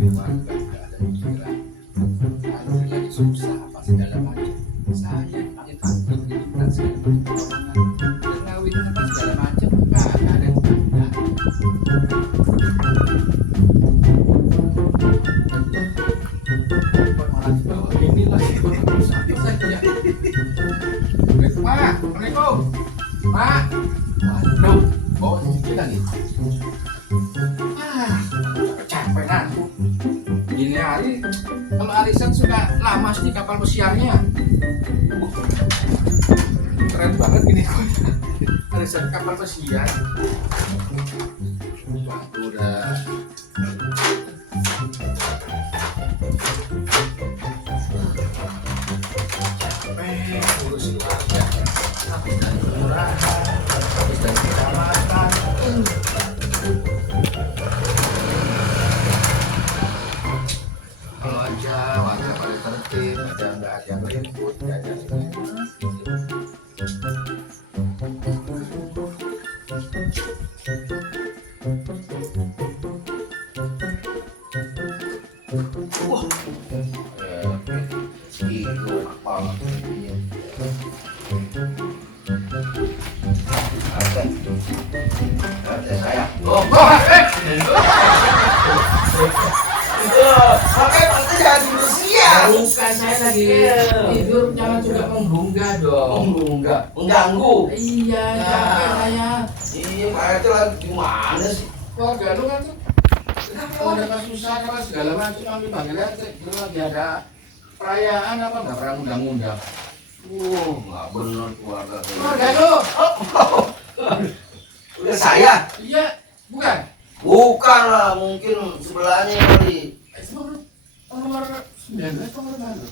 Keluarga nggak ada pikiran, antri lagi susah apa segala macam. Saya pakai faktor kehidupan segala macam, udah ngawin apa segala macam, nggak ada yang bangga. Malah dibawa ini lagi satu saja. Pak, Assalamualaikum. Pak, waduh, bawa sedikit lagi. Capek aku. Gini hari, kalau arisan suka lama sih kapal pesiarnya. Keren banget gini kok. Arisan kapal pesiar. Waduh, udah. Capek, urus keluarga. Habis dari kelurahan, habis dari kecamatan. Kalau aja warga pada tertib, nggak ada yang ribut, nggak ada yang wah, itu apa? Ada saya. Makanya pasti jangan dulu siang. Bukan, saya lagi tidur, jangan juga mengganggu dong. Mengganggu. Iya, capek saya. Iya, Pak RT lagi gimana sih? Keluarga lu kan tuh kalau ada susah apa segala macam kami panggil aja. Lu lagi ada perayaan apa nggak pernah undang-undang. Nggak bener keluarga. Keluarga lu? Udah saya? Iya, bukan. Bukan lah, mungkin sebelahnya kali. Nomor 19 nomor baru.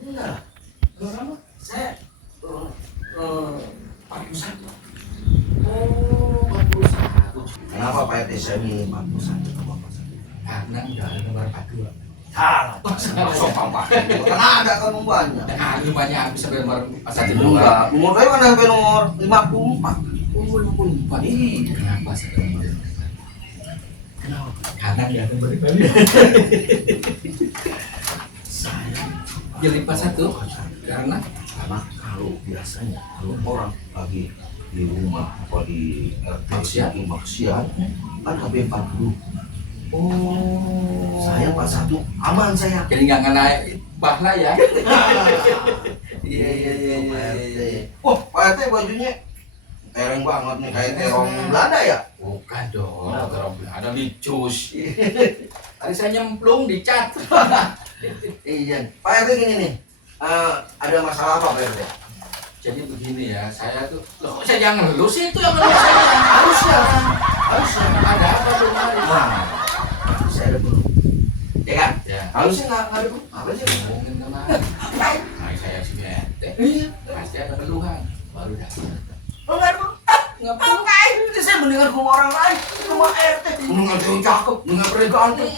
Enggak, Nomor apa? saya 41. Oh, 41. Kenapa Pak RT saya milih 41 ke Bapak saya? Karena udah ada nomor 42. Salah, sopan Pak. Karena ada kan banyak. Nah, rupanya habis sampai nomor 41. Enggak, umur saya kan sampai nomor 54. Oh, 54. Ih, kenapa saya nomor? Kenapa? Karena dia ada berbalik. Saya jadi 41 karena kalau biasanya kalau orang lagi di rumah atau di Maksiat. maksiat kan HP 40. oh, Saya 41 aman saya. jadi nggak kena bahla ya. Iya. Wah, Pak RT bajunya tereng banget nih kayak terong Belanda ya? Bukan dong, orang ada dicus. Tadi saya nyemplung dicat. Iya. Pak RT gini nih. Ada masalah apa Pak RT? Jadi begini ya, saya tuh loh kok saya jangan ngeluh sih, itu yang ngeluh saya. Harusnya ada apa tuh kemarin? Nah, saya ada perlu. Ya kan? Ya, Harusnya nggak ada perlu. Apa sih? ngomongin kemarin. Nah, saya si BRT. Iya. Pasti ada keluhan. Baru datang. Oh, nggak ada perlu. Ngapain? Ini saya mendengar rumah orang lain, rumah RT. Mendengar cewek cakep, mendengar pernah ganteng.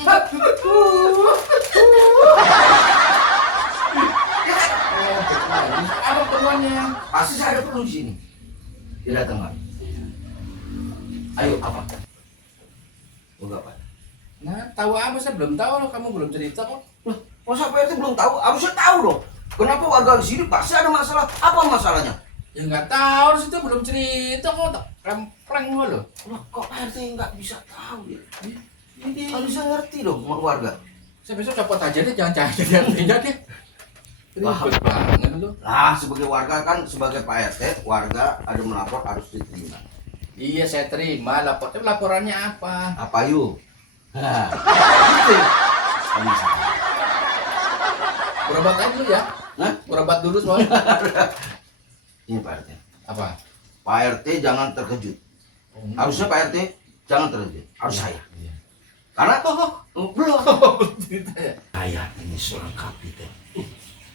Apa keluhannya? Pasti saya ada perlu di sini. Dia datang Pak. Ayo apa? Enggak Pak. Nah, tahu apa saya belum tahu loh, kamu belum cerita kok. Loh, masa Pak RT belum tahu? Harusnya tahu dong. Kenapa warga di sini pasti ada masalah? Apa masalahnya? Ya nggak tahu, situ belum cerita kok, remplang loh. Loh, kok Pak RT nggak bisa tahu ya? Harusnya ngerti dong sama warga. Saya besok copot aja deh, jangan cari artinya deh. Ribet banget lu. Nah, sebagai warga kan, sebagai Pak RT, warga ada melapor harus diterima. Iya, saya terima laporannya apa? Apa yuk? Gitu. Oh, bisa. Berobat aja dulu ya. Hah? Berobat dulu soalnya. Ini Pak RT. Apa? Pak RT jangan terkejut. Harusnya Pak RT jangan terkejut. Harus saya. Iya. Karena belum. Gitu ya. Saya ini seorang kapiten.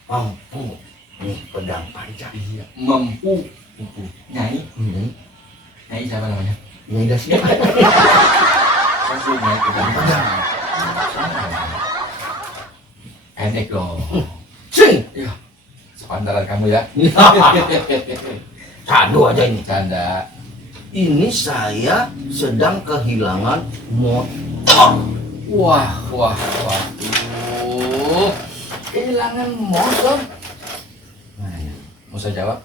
Mampu nih pedang panjang. Iya, mampu. Nyai. Nyai siapa namanya? Ini udah siap. Mampu nyai pedang panjang. Enek dong. Sing. Iya. Sepantaran kamu ya. Candu aja ini. Canda. Ini saya sedang kehilangan motor. Wah, waduh. Kehilangan motor. Nah, ya. Mau saya jawab?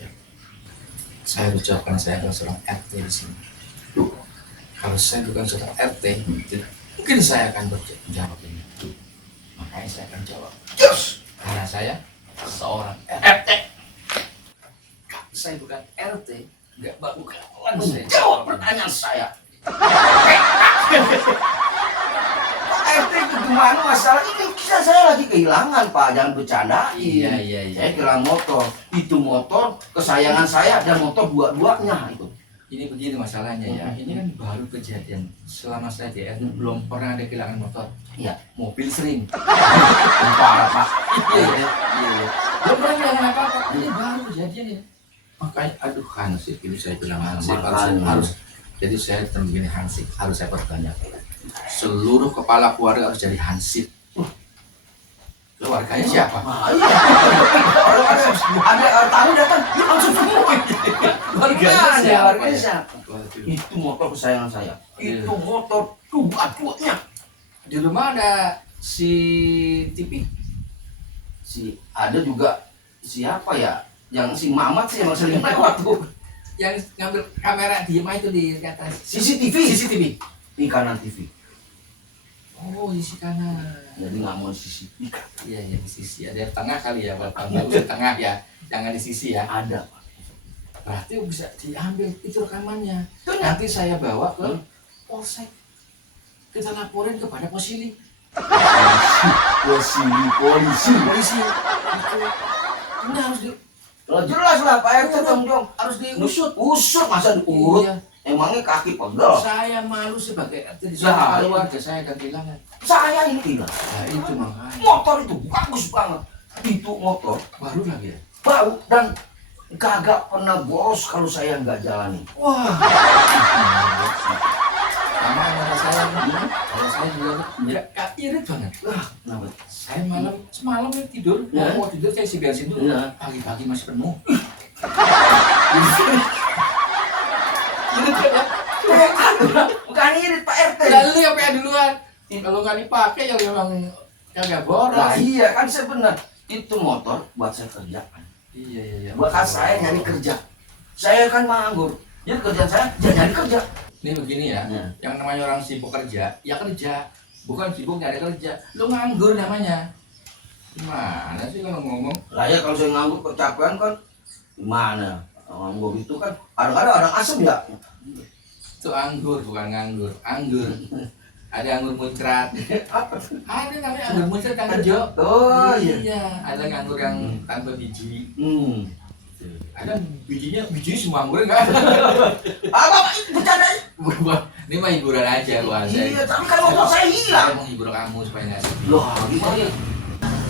Ya. Saya harus jawab karena saya adalah seorang RT di sini. Kalau saya bukan seorang RT, mungkin saya akan menjawab ini. Makanya saya akan jawab. Yes! Karena saya seorang RT. Saya bukan RT, nggak bukan saya Jawab pertanyaan saya. RT itu gimana masalah ini? Saya lagi kehilangan Pak, jangan bercandain. Iya. Saya kehilangan motor. Itu motor kesayangan saya dan motor dua-duanya itu. Ini begini masalahnya ya. Ini kan baru kejadian. Selama saya di RT belum pernah ada kehilangan motor. Iya. Mobil sering. Parah Pak. Iya. Belum pernah kehilangan apa-apa. Ini baru kejadian ya. Makanya, aduh Hansip, ini saya bilang Hansip harus. Jadi saya begini Hansip, harus saya pertanyaan. Seluruh kepala keluarga harus jadi Hansip. Keluarganya siapa? Ada tamu datang, langsung semua. Keluarganya siapa? Itu motor kesayangan saya. Itu motor dua-duanya. Di rumah ada si TV. Ada juga siapa ya? Yang si Mamat sih yang sering lewat tuh. Yang ngambil kamera diem aja tuh di atas. CCTV. Di kanan TV. Oh, di sisi kanan. Jadi nggak mau sisi. Iya, di sisi. Ada yang tengah kali ya, kalau di tengah ya. Jangan di sisi ya. Ada Pak. Berarti bisa diambil itu rekamannya. Nanti saya bawa ke polsek. Kita laporin kepada polisi. Polisi. Itu. Ini harus di Jelas lah Pak RT tanggung harus diusut. Usut masa diurut? Iya. Emangnya kaki pegel? Saya malu sebagai RT di Lah, sana. Keluarga saya akan kehilangan. Saya ini tidak. Nah, itu makanya. Motor itu bagus banget. Itu motor Baru lagi ya. baru dan kagak pernah boros kalau saya nggak jalani. Wah. Sama kata saya. Kalau saya juga irit banget. Kenapa? Saya semalam ini tidur, Ya. mau tidur saya isi bensin dulu. Ya. Pagi-pagi masih penuh. Bukan irit Pak RT. Lalu yang kayak duluan. Kalau nggak dipakai ya memang kagak boros. Lah iya kan sebenarnya itu motor buat saya kerjaan. Iya. Buat saya nyari kerja. Saya kan nganggur. Jadi kerjaan saya nyari kerja. Ini begini ya, Ya. yang namanya orang sibuk kerja, ya kerja. Bukan sibuk nyari kerja. Lu nganggur namanya. Gimana sih kalau ngomong? Lah ya kalau saya nganggur kecapean kan gimana? Nganggur itu kan kadang-kadang orang asem ya. Itu anggur, bukan nganggur. Anggur. Ada anggur muncrat. Ada namanya anggur muncrat kan Jo. Oh iya. Iya, ada nganggur yang tanpa biji. Ada bijinya semua anggur enggak? Apa itu bercanda? Ini mah hiburan aja buat saya. Iya, tapi kan motor saya hilang. Saya menghibur kamu supaya nggak sedih. Loh, gimana?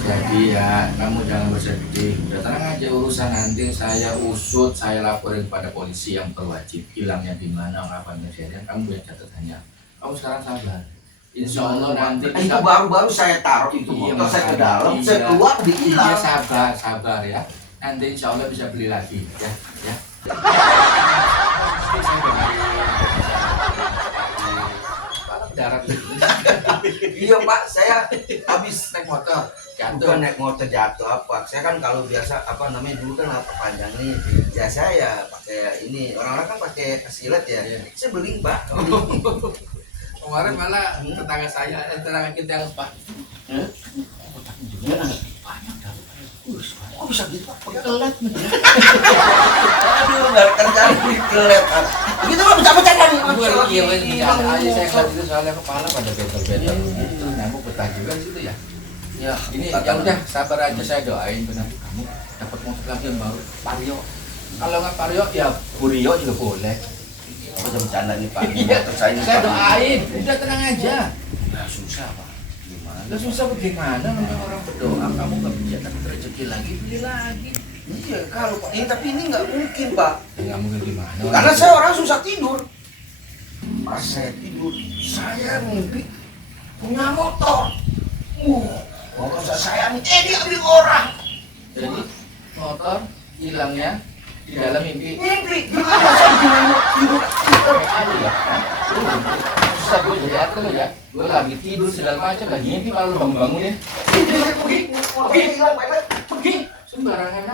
Jadi ya, kamu jangan bersedih. Udah tenang aja urusan nanti saya usut, saya laporin kepada polisi yang berwajib. Hilangnya di mana, kapan kejadian, kamu punya catatannya. Kamu sekarang sabar. Insya Allah nanti Itu baru-baru saya taruh itu motor saya ke dalam, saya keluar Iya, hilang. sabar ya. Nanti insya Allah bisa beli lagi ya. Darat. Iya Pak, saya habis Naik motor bukan naik motor jatuh apa. Saya kan kalau biasa apa namanya dulu kan apa panjang nih. Ya saya pakai ini orang-orang kan pakai silet ya. Iya. Saya beli Pak. Kemarin malah tetangga saya, tetangga kita yang Pak. Banyak dah. Kok bisa gitu Pak? Pakai kelet. Aduh, nggak kerjaan di kelet. Gitu Pak, bercanda nih. Iya, bercanda aja saya ngeliat itu soalnya kepala pada betel-betel. Itu nyamuk betah juga di situ ya. Ya, Ini ya udah sabar aja, saya doain benar kamu dapat motor lagi yang baru Vario. Kalau nggak Vario ya Burio juga boleh. Apa jam bercanda nih Pak? Iya, Motor saya ini, saya Pak. doain, udah tenang aja. Nah, susah Pak. Gimana? Lah susah bagaimana namanya orang berdoa kamu nggak bisa dapat rezeki lagi beli lagi. Iya, kalau Pak. Ini tapi ini nggak mungkin Pak. Ya nggak mungkin gimana? Karena saya orang susah tidur. Pas saya tidur, saya mimpi punya motor. Motor saya nih, diambil orang. Jadi motor hilangnya di dalam mimpi. Mimpi gimana saya tidur Ya. Susah gue jadi artis lo ya. Gue lagi tidur segala macam, lagi mimpi malu bangun-bangunin. pergi hilang Pak. Pergi sembarangan